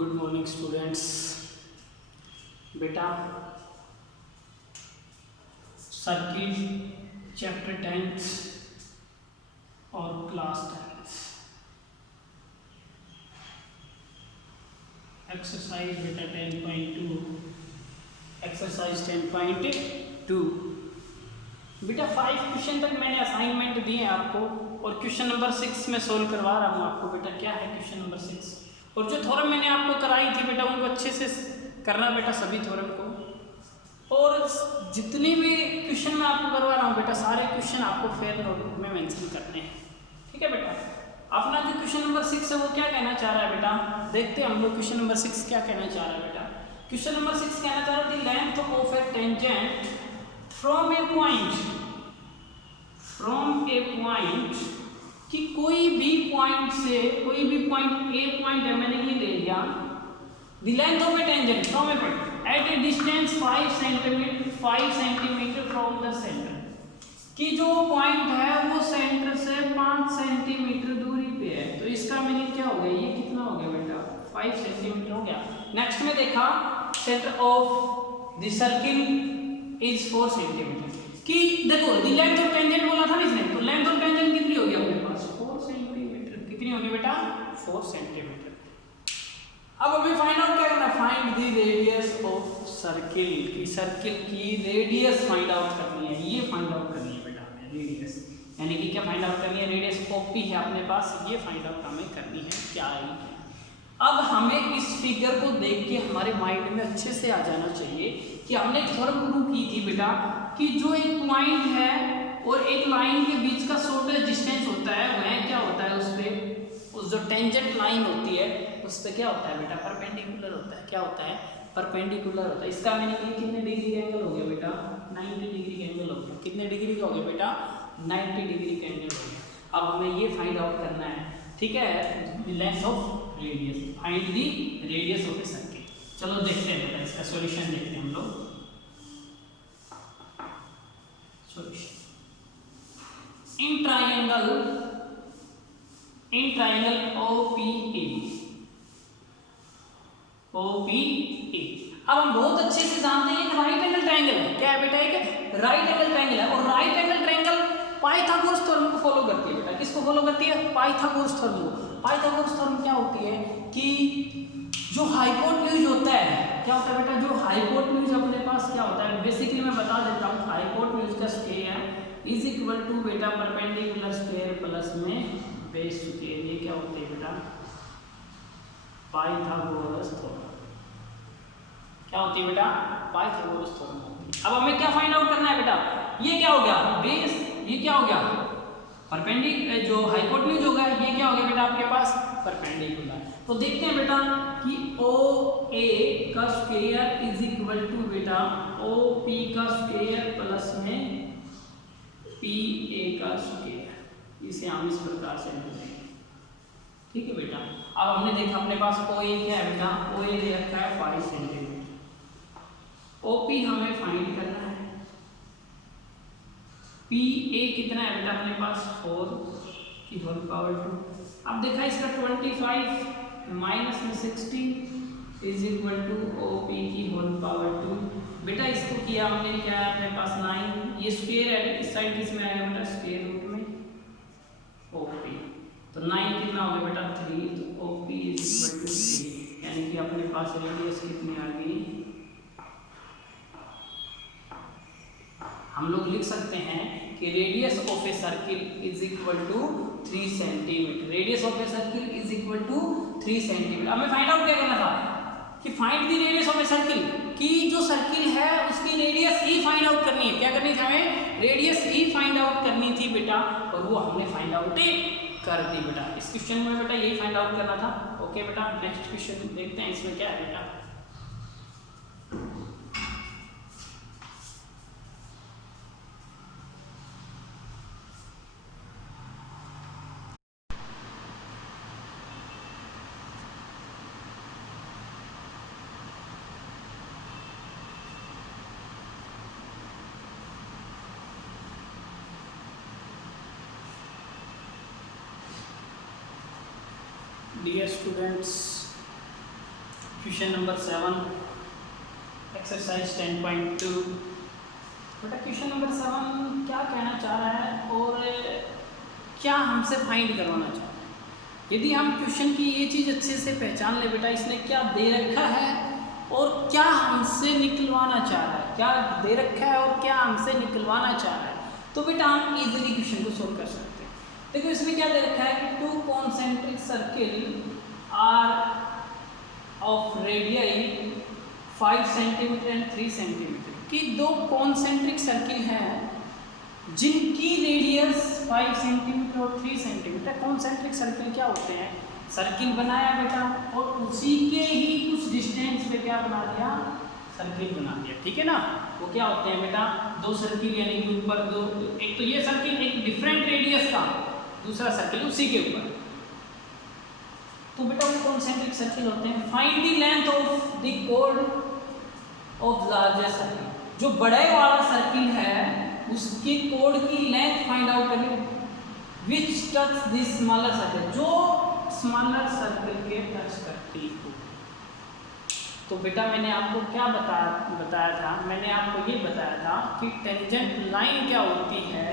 Good morning students. बेटा circuit chapter 10th और class 10th exercise बेटा 10.2 एक्सरसाइज 10.2 बेटा 5 क्वेश्चन तक मैंने असाइनमेंट दिए हैं आपको और क्वेश्चन नंबर 6 में सोल्व करवा रहा हूँ आपको। बेटा क्या है क्वेश्चन नंबर 6 और जो थ्योरम मैंने आपको कराई थी बेटा उनको अच्छे से करना बेटा, सभी थ्योरम को। और जितने भी क्वेश्चन मैं आपको करवा रहा हूँ बेटा सारे क्वेश्चन आपको फेयर नोटबुक में मेंशन करने हैं, ठीक है बेटा। अपना जो क्वेश्चन नंबर 6 है वो क्या कहना चाह रहा है बेटा, देखते हैं हम लोग क्वेश्चन नंबर 6 क्या कहना चाह रहा है बेटा। क्वेश्चन नंबर 6 कहना चाह रहा है length of a tangent from a point कि कोई भी पॉइंट से कोई भी पॉइंट ए पॉइंट है, मैंने ये ले लिया। The length of a tangent from a point at a distance 5 centimetre from the centre, कि जो पॉइंट है वो सेंटर से 5 सेंटीमीटर दूरी पे है। तो इसका मीनिंग क्या हो गया, ये कितना हो गया बेटा 5 सेंटीमीटर हो गया। नेक्स्ट में देखा centre of the circle is 4 centimetre, कि देखो द लेंथ ऑफ टेंजेंट बोला था ना इसने, तो लेंथ ऑफ टेंजेंट कितनी होगी अपने पास 4 सेंटीमीटर। कितनी होगी बेटा 4 सेंटीमीटर। अब हमें फाइंड आउट क्या करना है, find the radius of circle, की सर्किल की रेडियस फाइंड आउट करनी है। ये फाइंड आउट करनी है बेटा हमें रेडियस, यानी कि क्या फाइंड आउट करनी है, रेडियस ओपी है अपने पास, ये फाइंड आउट हमें करनी है क्या है। अब हमें इस फिगर को देख के हमारे माइंड में अच्छे से आ जाना चाहिए कि हमने थ्योरम प्रूव की थी बेटा कि जो एक पॉइंट है और एक लाइन के बीच का शॉर्टेस्ट डिस्टेंस होता है वह क्या होता है, उस पे उस जो टेंजेंट लाइन होती है उस पे क्या होता है बेटा परपेंडिकुलर होता है। क्या होता है, परपेंडिकुलर होता है। इसका मीनिंग कितने डिग्री का एंगल हो गया बेटा 90 डिग्री का एंगल हो गया। कितने डिग्री का हो गया बेटा 90 डिग्री का एंगल हो गया। अब हमें ये फाइंड आउट करना है, ठीक है, length of radius, find the radius of a circle. चलो देखते हैं बेटा इसका सॉल्यूशन देखते हैं हम लोग। Solution in triangle OPA। अब हम बहुत अच्छे से जानते हैं राइट एंगल ट्रायंगल है। क्या है बेटा, एक राइट एंगल ट्रायंगल है और right angle triangle Pythagoras theorem को फॉलो करती है बेटा। किसको फॉलो करती है, पाइथागोरस थ्योरम को। पाइथागोरस थ्योरम क्या होती है कि जो हाइपोटेन्यूज होता है, क्या होता है बेटा, जो हाइपोटेन्यूज अपने पास क्या होता है, बेसिकली मैं बता देता हूँ। हाइपोटेन्यूज का स्क्वायर इज इक्वल टू बेटा परपेंडिकुलर स्क्वायर प्लस में बेस स्क्वायर। ये क्या होते हैं बेटा पाइथागोरस थ्योरम। क्या होती है बेटा पाइथागोरस थ्योरम होती है। अब हमें क्या फाइंड आउट करना है बेटा, ये क्या हो गया बेस, ये क्या हो गया परपेंडिकुलर, जो हाइपोटेन्यूज होगा ये क्या हो गया बेटा आपके पास परपेंडिकुलर। तो देखते हैं बेटा कि OA का स्क्वायर इज इक्वल टू बेटा OP का स्क्वायर प्लस में PA का स्क्वायर। इसे हम इस प्रकार से लिखेंगे, ठीक है बेटा। अब हमने देखा अपने पास OA क्या है बेटा, OA दे रखा है 5 सेंटीमीटर। OP हमें फाइंड करना है। PA कितना है बेटा अपने पास 4 की होल पावर 2। अब देखा इसका 25 माइनस में 16 इज इक्वल टू OP की होल पावर 2। बेटा इसको किया हमने क्या है अपने पास 9, ये स्क्वायर है इस साइड किस में आएगा बेटा स्क्वायर रूट में OP। तो 9 कितना हो गया बेटा 3, तो OP इज इक्वल टू 3, यानी कि अपने पास रेडियस कितनी आ गई, हम लोग लिख सकते हैं कि radius of a circle is equal to 3 centimetre. Radius of a circle is equal to 3 centimetre. हमें फाइंड आउट क्या करना था कि find the radius of a circle, कि जो सर्किल है उसकी रेडियस ही फाइंड आउट करनी है। क्या करनी थी हमें, रेडियस ही फाइंड आउट करनी थी बेटा, और वो हमने फाइंड आउट कर दी बेटा। इस क्वेश्चन में बेटा यही फाइंड आउट करना था। ओके बेटा, नेक्स्ट क्वेश्चन देखते हैं इसमें क्या है बेटा। Dear students, question number 7 exercise 10.2। बेटा क्वेश्चन नंबर 7 क्या कहना चाह रहा है और क्या हमसे फाइंड करवाना चाह रहा है। यदि हम क्वेश्चन की ये चीज़ अच्छे से पहचान ले बेटा, इसने क्या दे रखा है और क्या हमसे निकलवाना चाह रहा है, क्या दे रखा है और क्या हमसे निकलवाना चाह रहा है, तो बेटा हम इजीली क्वेश्चन को सोल्व कर सकते हैं। देखो इसमें क्या दे रखा है कि 2 concentric circle are of radii 5 centimetre and 3 centimetre की 2 कॉन्सेंट्रिक सर्किल हैं जिनकी रेडियस 5 सेंटीमीटर और 3 सेंटीमीटर। कॉन्सेंट्रिक सर्किल क्या होते हैं, सर्किल बनाया बेटा और उसी के ही कुछ डिस्टेंस पे क्या बना दिया, सर्किल बना दिया, ठीक है ना। वो क्या होते हैं बेटा, 2 सर्किल यानी कि ऊपर 2, एक तो ये सर्किल एक डिफरेंट रेडियस का, दूसरा सर्किल उसी के ऊपर, तो बेटा वो कॉन्सेंट्रिक सर्किल होते हैं। Find the length of the code of largest circle, जो बड़े वाला सर्किल है उसके कोड की लेंथ फाइंड आउट करें, विच टच द स्मॉलर सर्किल, जो स्मॉलर सर्किल के टच करती हो। तो बेटा मैंने आपको क्या बताया था, मैंने आपको ये बताया था कि टेंजेंट लाइन क्या होती है।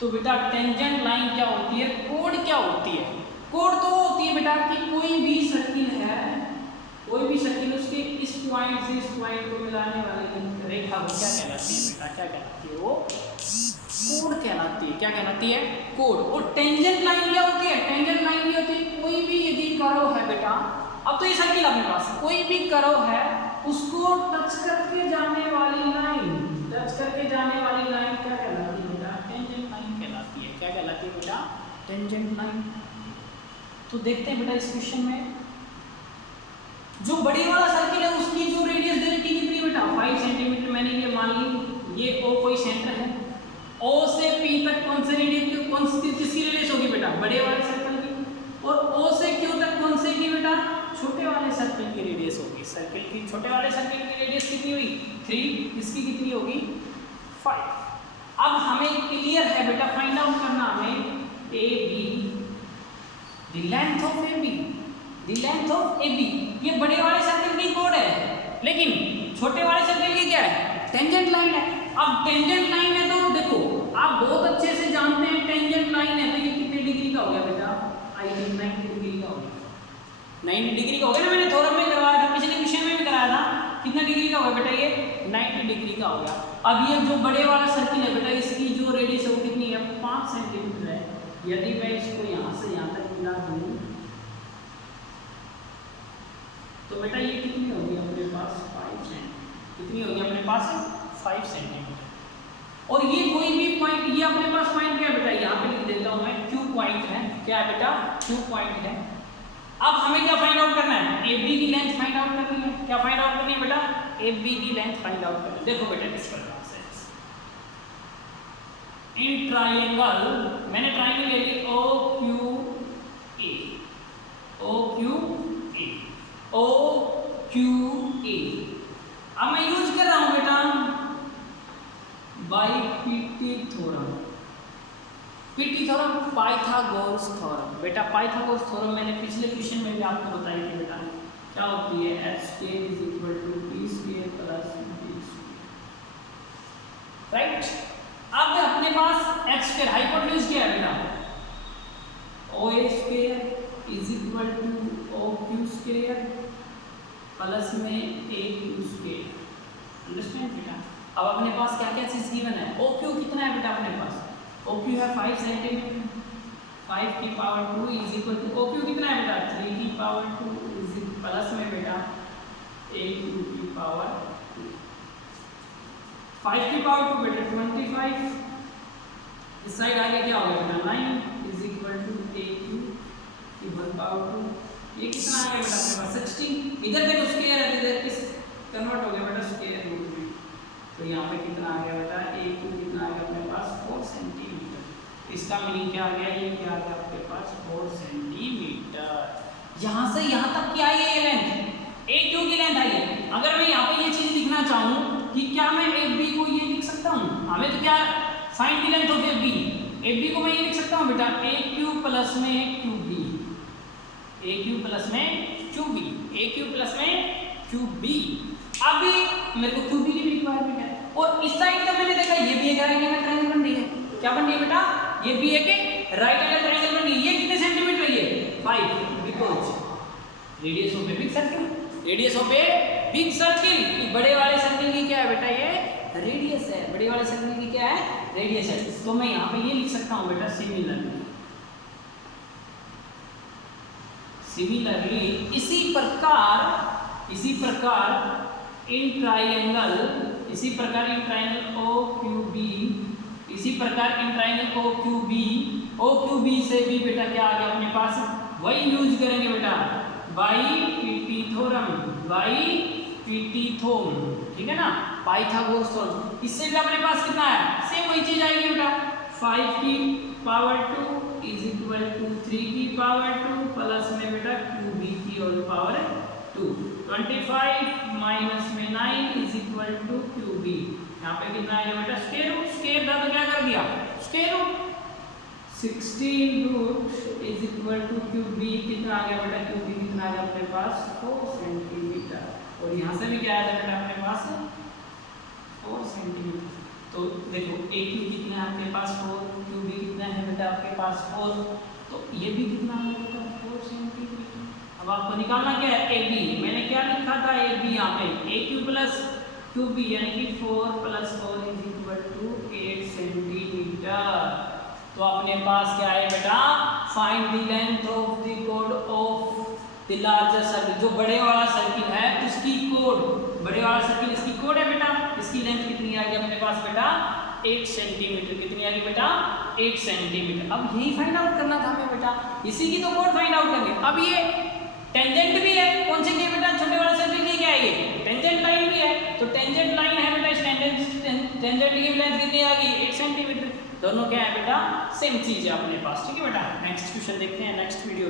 तो बेटा टेंजेंट लाइन क्या होती है, कोड क्या होती है। कोड तो होती है बेटा कि कोई भी सर्किल है, कोई भी सर्किल उसके इस पॉइंट से इस पॉइंट को मिलाने वाली रेखा को क्या कहलाती है बेटा, क्या कहलाती है, वो कोड कहलाती है। क्या कहलाती है, कोड। और टेंजेंट लाइन क्या होती है, टेंजेंट लाइन ये होती है कोई भी यदि कर्व है बेटा, अब तो ये सर्किल अपने पास कोई भी कर्व है उसको टच करके जाने वाली लाइन, टच करके जाने वाली लाइन क्या कहलाती है बेटा, टेंजेंट लाइन कहलाती है। क्या कहलाती है बेटा, टेंजेंट लाइन। तो देखते हैं बेटा इस क्वेश्चन में जो बड़ी वाला सर्किल है उसकी जो रेडियस दे रखी है कितनी बेटा, 5 सेंटीमीटर। मैंने ये मान ली ये O कोई सेंटर है, O से P तक कौन से रेडियस, कौन सी किसकी रेडियस होगी बेटा, बड़े वाले सर्किल की। और O से Q तक कौन से की बेटा, छोटे वाले सर्किल की रेडियस होगी। सर्किल की छोटे वाले सर्किल की रेडियस कितनी हुई, 3, इसकी कितनी होगी, 5। अब हमें क्लियर है बेटा, फाइंड आउट करना हमें AB, the length of AB, the length of AB। ये बड़े वाले सर्किल की कोड है, लेकिन छोटे वाले सर्किल की क्या है, टेंजेंट लाइन है। अब टेंजेंट लाइन है तो देखो आप बहुत अच्छे से जानते हैं टेंजेंट लाइन है तो ये कितने डिग्री का हो गया बेटा, आई थिंक 90 डिग्री का हो गया, 90 डिग्री का हो गया ना। मैंने थोड़ा में करवाया था, पिछले क्वेश्चन में भी कराया था, कितना डिग्री का हो गया बेटा, ये 90 डिग्री का हो गया। अब ये जो बड़े वाला सर्किल है बेटा इसकी जो रेडियस है वो कितनी है, 5 सेंटीमीटर है। यदि मैं इसको यहाँ से यहाँ तक मिला दूँ तो बेटा ये कितनी होगी अपने पास, 5 सेंटीमीटर। कितनी होगी अपने पास, 5 सेंटीमीटर। और ये कोई भी पॉइंट, ये अपने पास पॉइंट क्या है बेटा, यहाँ पे लिख देता हूँ मैं, Q पॉइंट है। क्या है बेटा, Q पॉइंट है। अब हमें क्या फाइंड आउट करना है, AB की लेंथ फाइंड आउट करनी है। क्या फाइंड आउट करनी है बेटा, AB की लेंथ फाइंड आउट करनी है। देखो बेटा किस प्रकार से, इन ट्रायंगल, मैंने ट्रायंगल ले ली OQA, OQA, OQA। अब मैं यूज कर रहा हूं बेटा by PT theorem, PT theorem, Pythagoras theorem. बेटा पाइथागोरस थ्योरम मैंने पिछले क्वेश्चन में भी आपको बताई थी बेटा, क्या होती है, h² = b² + b², राइट। अब अपने पास h² हाइपोटेन्यूज क्या है बेटा, OA² = OQ² प्लस में AQ²। अंडरस्टैंड बेटा। अब अपने पास क्या क्या चीज गिवन है, OQ कितना है बेटा अपने पास, OQ है 5 सेंटीमीटर, 5 की पावर 2 = OQ कितना है बेटा, 3 की पावर 2 प्लस में बेटा AQ की पावर 2, 5 की पावर 2 बेटा 25, इस साइड आगे क्या हो गया बेटा 9 = AQ की 1 पावर 2। ये कितना आ गया बेटा अपने पास 16। इधर देखो स्क्वायर है, इधर किस कन्वर्ट हो गया बेटा स्क्वायर रूट में, तो यहाँ पे कितना आ गया बेटा AQ कितना आ गया अपने पास 4 सेंटीमीटर। इसका मीनिंग क्या आ गया, ये क्या आ गया आपके पास 4 सेंटीमीटर। यहाँ से यहाँ तक क्या है ये लेंथ, AQ की लेंथ आई है। अगर मैं यहाँ पे ये चीज लिखना चाहूँ कि क्या मैं AB को ये लिख सकता हूँ, हमें तो क्या find the length of AB को मैं ये लिख सकता हूँ बेटा AQ प्लस में QB, AQ प्लस में QB। ए क्यू प्लस में क्यू बी। अभी मेरे को क्यू बी की रिक्वायरमेंट है और इस साइड का मैंने देखा ये भी एक राइट एंगल ट्रायंगल बन रही है। क्या बन रही है बेटा? ये भी एक राइट एंगल ट्रायंगल बन रही है। ये कितने सेंटीमीटर है? ये 5 because radius of a big circle, radius of a big circle. बड़े वाले सर्किल की क्या है बेटा? ये रेडियस है। बड़े वाले सर्किल की क्या है? रेडियस है। तो मैं यहाँ पे ये लिख सकता हूँ बेटा सिमिलरली, सिमिलरली इसी प्रकार इन ट्रायंगल, इसी प्रकार in triangle O Q B, इसी प्रकार in triangle O Q B से भी बेटा क्या आ गया अपने पास? वही यूज करेंगे बेटा बाई पिथोरम, बाई पिथोम, ठीक है ना, पाइथागोरस थ्योरम। इससे भी अपने पास कितना है? सेम वही चीज आएगी बेटा 5 की पावर 2 इज इक्वल टू 3 की पावर 2 प्लस में बेटा क्यू बी की और पावर 2। 25 माइनस में 9 is equal to Q B. यहाँ पे कितना आएगा बेटा? स्क्वायर रूट, स्क्वायर था तो क्या कर दिया? Square root. 16 root is equal to Q B. कितना आ गया बेटा? क्यू बी कितना आ गया अपने पास? 4 सेंटीमीटर। और यहाँ से भी क्या आया बेटा अपने पास? 4 सेंटीमीटर। तो देखो ए क्यू कितना है आपके पास? 4, क्यू बी कितना है बेटा आपके पास? 4। तो ये भी कितना है बेटा? 4 सेंटीमीटर। अब आपको निकालना क्या है? A B. मैंने क्या लिखा था? ए बी यहाँ पे A Q plus Q B यानी कि 4 + 4 इज इक्वल टू 8 सेंटीमीटर। तो अपने पास क्या है बेटा? Find the length of the code of the larger circle. जो बड़े वाला सर्किल है उसकी कोड, बड़े वाला सर्किल इसकी कोड है बेटा। इसकी लेंथ कितनी आ गई अपने पास बेटा? 8 सेंटीमीटर। कितनी आ गई बेटा? 8 सेंटीमीटर। अब यही फाइंड आउट करना था हमें बेटा, इसी की तो कोड फाइंड आउट करनी। अब ये टेंजेंट भी है, कौन से की है बेटा? छोटे वाले सर्किल की क्या है? ये टेंजेंट लाइन भी है। तो टेंजेंट लाइन है बेटा, इस टेंजेंट की लेंथ कितनी आ गई? 8 सेंटीमीटर। दोनों क्या है बेटा? सेम चीज है अपने पास, ठीक है बेटा। नेक्स्ट क्वेश्चन देखते हैं नेक्स्ट वीडियो।